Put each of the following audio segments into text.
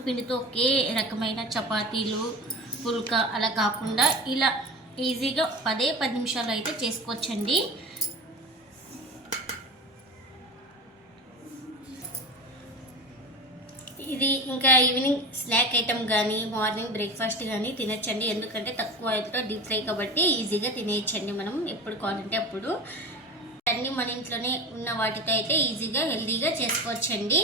గోధుమ పిండితో ఒకే రకమైన చపాతీలు పుల్కా అలా కాకుండా ఇలా ఈజీగా పదే పది నిమిషాలు అయితే చేసుకోవచ్చండి. ఇది ఇంకా ఈవినింగ్ స్నాక్ ఐటమ్ కానీ మార్నింగ్ బ్రేక్ఫాస్ట్ కానీ తినచ్చండి. ఎందుకంటే తక్కువ ఆయిల్తో డీప్ ఫ్రై కాబట్టి ఈజీగా తినేయచ్చండి మనం ఎప్పుడు కావాలంటే అప్పుడు. అన్నీ మన ఇంట్లోనే ఉన్న వాటితో అయితే ఈజీగా హెల్తీగా చేసుకోవచ్చండి.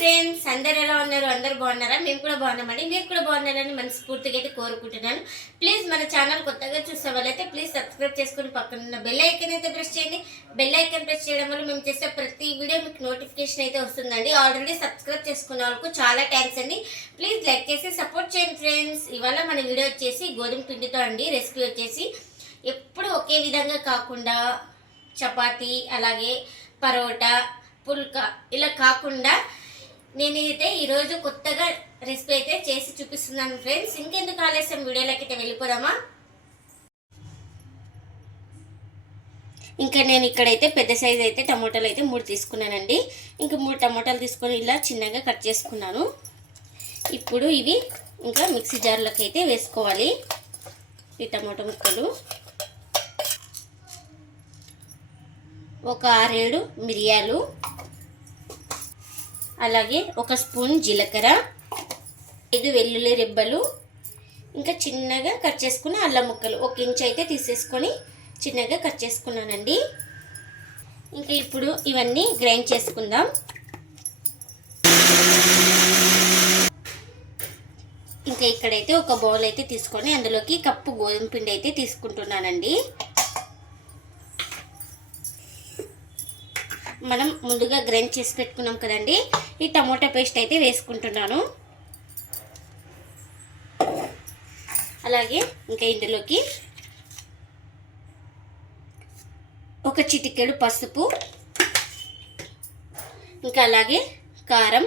ఫ్రెండ్స్ అందరు ఎలా ఉన్నారు? అందరు బాగున్నారా? మేము కూడా బాగున్నామండి. మీరు కూడా బాగున్నారని మనస్ఫూర్తిగా అయితే కోరుకుంటున్నాను. ప్లీజ్ మన ఛానల్ కొత్తగా చూసే వాళ్ళైతే ప్లీజ్ సబ్స్క్రైబ్ చేసుకుని పక్కన ఉన్న బెల్ ఐకన్ అయితే ప్రెస్ చేయండి. బెల్ ఐకన్ ప్రెస్ చేయడం వల్ల మేము చేసే ప్రతి వీడియో మీకు నోటిఫికేషన్ అయితే వస్తుందండి. ఆల్రెడీ సబ్స్క్రైబ్ చేసుకున్న వాళ్ళకు చాలా థ్యాంక్స్ అండి. ప్లీజ్ లైక్ చేసి సపోర్ట్ చేయండి ఫ్రెండ్స్ ఇవాళ మన వీడియో వచ్చేసి గోధుమ పిండితో అండి. రెసిపీ వచ్చేసి ఎప్పుడు ఒకే విధంగా కాకుండా చపాతీ అలాగే పరోటా పుల్కా ఇలా కాకుండా నేనైతే ఈరోజు కొత్తగా రెసిపీ అయితే చేసి చూపిస్తున్నాను ఫ్రెండ్స్. ఇంకెందుకు ఆలస్యం? వీడియోలోకి అయితే వెళ్ళిపోదామా? ఇంకా నేను ఇక్కడైతే పెద్ద సైజ్ అయితే టమోటాలు అయితే మూడు తీసుకున్నానండి. ఇంకా మూడు టమోటాలు తీసుకొని ఇలా చిన్నగా కట్ చేసుకున్నాను. ఇప్పుడు ఇవి ఇంకా మిక్సీ జార్లోకి అయితే వేసుకోవాలి. ఈ టమోటా ముక్కలు. ఒక ఆరేడు మిరియాలు. అలాగే ఒక స్పూన్ జీలకర్ర ఐదు వెల్లుల్లి రెబ్బలు ఇంకా చిన్నగా కట్ చేసుకున్న అల్లం ముక్కలు. ఒక ఇంచ్ అయితే తీసేసుకొని చిన్నగా కట్ చేసుకున్నానండి. ఇంకా ఇప్పుడు ఇవన్నీ గ్రైండ్ చేసుకుందాం. ఇంకా ఇక్కడైతే ఒక బౌల్ అయితే తీసుకొని అందులోకి కప్పు గోధుమ పిండి అయితే తీసుకుంటున్నానండి. మనం ముందుగా గ్రైండ్ చేసి పెట్టుకున్నాం కదండి. ఈ టమోటా పేస్ట్ అయితే వేసుకుంటున్నాను. అలాగే ఇంకా ఇందులోకి ఒక చిటికెడు పసుపు ఇంకా అలాగే కారం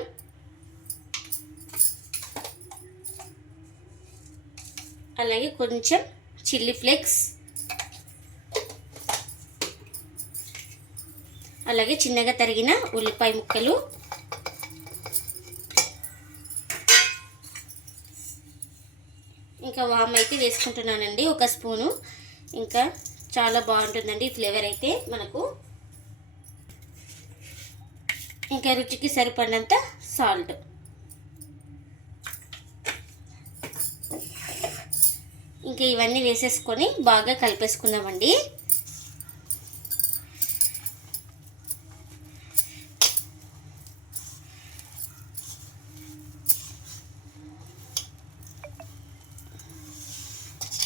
అలాగే కొంచెం చిల్లీ ఫ్లేక్స్ అలాగే చిన్నగా తరిగిన ఉల్లిపాయ ముక్కలు. ఇంకా వామ్ అయితే వేసుకుంటున్నానండి ఒక స్పూను. ఇంకా చాలా బాగుంటుందండి ఫ్లేవర్ అయితే మనకు. ఇంకా రుచికి సరిపడినంత సాల్ట్. ఇంకా ఇవన్నీ వేసేసుకొని బాగా కలిపేసుకుందామండి.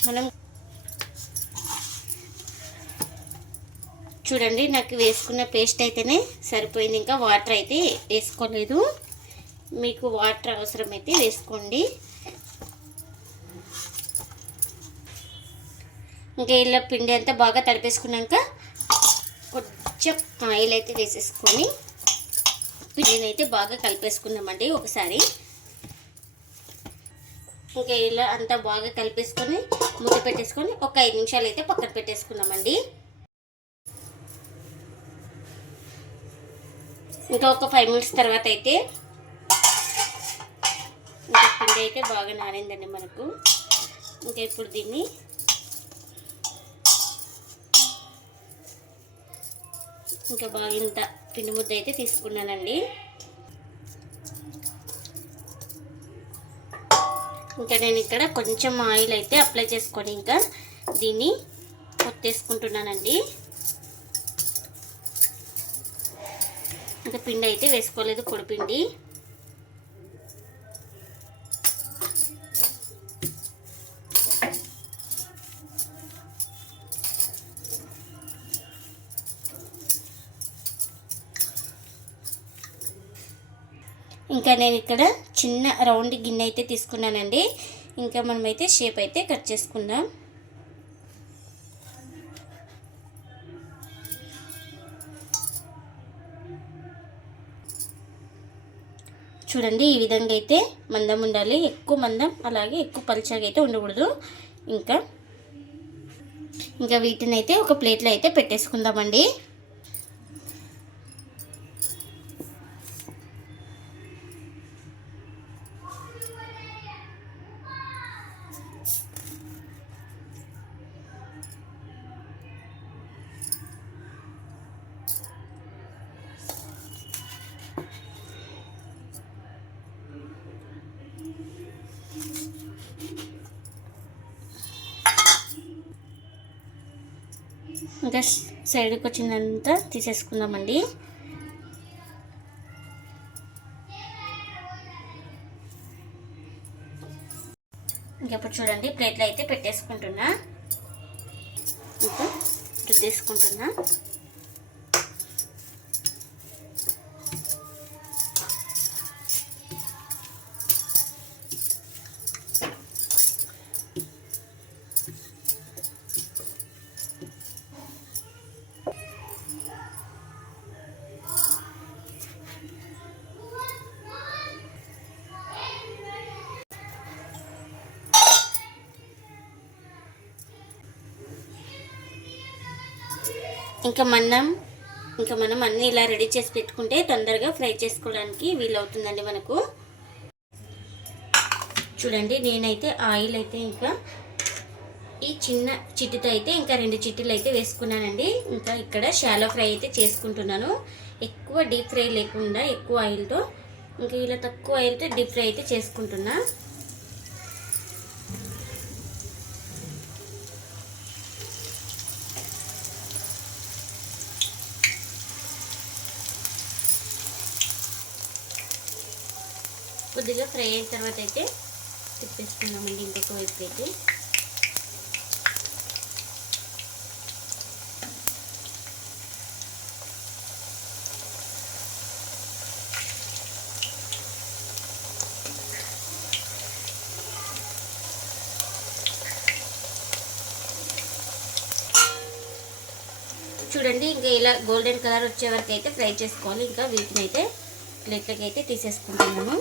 మనం చూడండి నాకు వేసుకున్న పేస్ట్ అయితేనే సరిపోయింది. ఇంకా వాటర్ అయితే వేసుకోలేదు. మీకు వాటర్ అవసరమైతే వేసుకోండి. ఇంకా ఇలా పిండి అంతా బాగా తడిపేసుకున్నాక కొంచెం ఆయిల్ అయితే వేసేసుకొని పిండిని అయితే బాగా కలిపేసుకుందామండి ఒకసారి. ఇంకా ఇలా అంతా బాగా కలిపేసుకొని మూత పెట్టేసుకొని ఒక ఐదు నిమిషాలు అయితే పక్కన పెట్టేసుకుందామండి. ఇంకా ఒక ఫైవ్ మినిట్స్ తర్వాత అయితే ఇంకా పిండి అయితే బాగా నానిందండి మనకు. ఇంకా ఇప్పుడు దీన్ని ఇంకా బాగా ఇంత పిండి ముద్ద అయితే తీసుకున్నానండి. ఇంకా నేను ఇక్కడ కొంచెం ఆయిల్ అయితే అప్లై చేసుకొని ఇంకా దీన్ని కొత్తేసుకుంటున్నానండి ఇంకా పిండి అయితే వేసుకోలేదు పొడిపిండి ఇంకా నేను ఇక్కడ చిన్న రౌండ్ గిన్నె అయితే తీసుకున్నానండి. ఇంకా మనమైతే షేప్ అయితే కట్ చేసుకుందాం. చూడండి ఈ విధంగా అయితే మందం ఉండాలి. ఎక్కువ మందం అలాగే ఎక్కువ పలుచగా అయితే ఉండకూడదు. ఇంకా ఇంకా వీటిని అయితే ఒక ప్లేట్లో అయితే పెట్టేసుకుందామండి. ఇంకా సైడ్కి వచ్చిందంతా తీసేసుకుందామండి. ఇంకెప్పుడు చూడండి ప్లేట్లో అయితే పెట్టేసుకుంటున్నా. ఇంకా రుద్దేసుకుంటున్నా. ఇంకా మనం ఇంకా మనం అన్నీ ఇలా రెడీ చేసి పెట్టుకుంటే తొందరగా ఫ్రై చేసుకోవడానికి వీలవుతుందండి మనకు. చూడండి నేనైతే ఆయిల్ అయితే ఇంకా ఈ చిన్న చిట్టుతో అయితే ఇంకా రెండు చిట్టులు అయితే వేసుకున్నానండి. ఇంకా ఇక్కడ షాలో ఫ్రై అయితే చేసుకుంటున్నాను. ఎక్కువ డీప్ ఫ్రై లేకుండా ఎక్కువ ఆయిల్తో ఇంకా ఇలా తక్కువ ఆయిల్తో డీప్ ఫ్రై అయితే చేసుకుంటున్నా. తర్వాత అయితే తిప్పేసుకున్నామండి ఇంకొక వైపు అయితే. చూడండి ఇంకా ఇలా గోల్డెన్ కలర్ వచ్చే వరకు అయితే ఫ్రై చేసుకోవాలి. ఇంకా వీటిని అయితే ప్లేట్లకి అయితే తీసేసుకుంటున్నాను.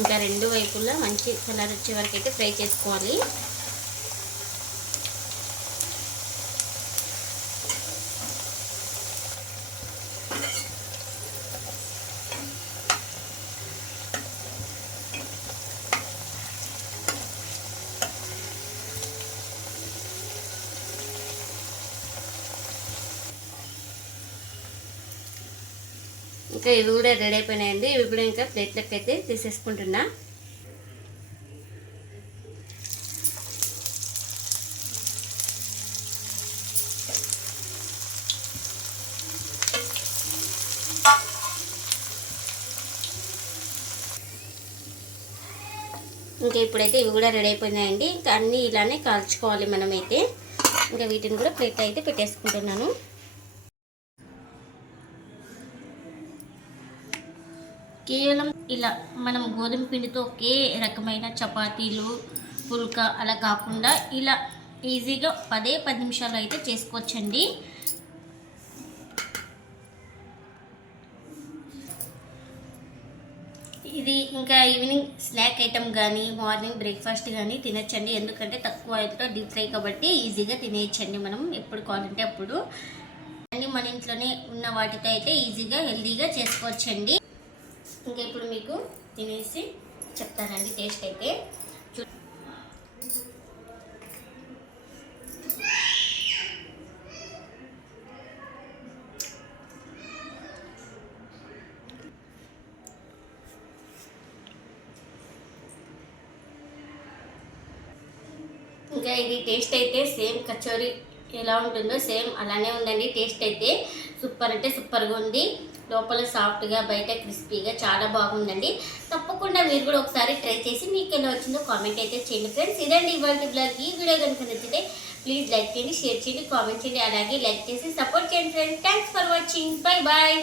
ఇంకా రెండు వైపులా మంచి కలర్ వచ్చే వరకు అయితే ఫ్రై చేసుకోవాలి. ఇంకా ఇవి కూడా రెడీ అయిపోయినాయండి. ఇవి కూడా ఇంకా ప్లేట్లకి అయితే తీసేసుకుంటున్నా. ఇంకా ఇప్పుడైతే ఇవి కూడా రెడీ అయిపోయినాయండి. ఇంకా అన్నీ ఇలానే కాల్చుకోవాలి మనమైతే. ఇంకా వీటిని కూడా ప్లేట్ అయితే పెట్టేసుకుంటున్నాను. కేవలం ఇలా మనం గోధుమ పిండితో ఒకే రకమైన చపాతీలు పుల్కా అలా కాకుండా ఇలా ఈజీగా పదే పది నిమిషాలు అయితే చేసుకోవచ్చండి. ఇది ఇంకా ఈవినింగ్ స్నాక్ ఐటమ్ కానీ మార్నింగ్ బ్రేక్ఫాస్ట్ కానీ తినచ్చండి. ఎందుకంటే తక్కువ ఆయిల్తో డీప్ ఫ్రై కాబట్టి ఈజీగా తినేయచ్చండి మనం ఎప్పుడు కావాలంటే అప్పుడు. అన్నీ మన ఇంట్లోనే ఉన్న వాటితో అయితే ఈజీగా హెల్తీగా చేసుకోవచ్చండి. ఇంకా ఇప్పుడు మీకు తినేసి చెప్తానండి టేస్ట్ అయితే. చూ- ఇంకా ఇది టేస్ట్ అయితే సేమ్ కచోరీ. ఎలా ఉంటుందో సేమ్ అలానే ఉందండి. టేస్ట్ అయితే సూపర్ అంటే సూపర్గా ఉంది. లోపల సాఫ్ట్గా బయట క్రిస్పీగా చాలా బాగుందండి. తప్పకుండా మీరు కూడా ఒకసారి ట్రై చేసి మీకు ఎలా వచ్చిందో కామెంట్ అయితే చేయండి. ఫ్రెండ్స్ ఇదండి ఇవాళ బ్లాగ్. ఈ వీడియో కనుక నచ్చితే ప్లీజ్ లైక్ చేయండి షేర్ చేయండి కామెంట్ చేయండి. అలాగే లైక్ చేసి సపోర్ట్ చేయండి friends. Thanks for watching. Bye bye.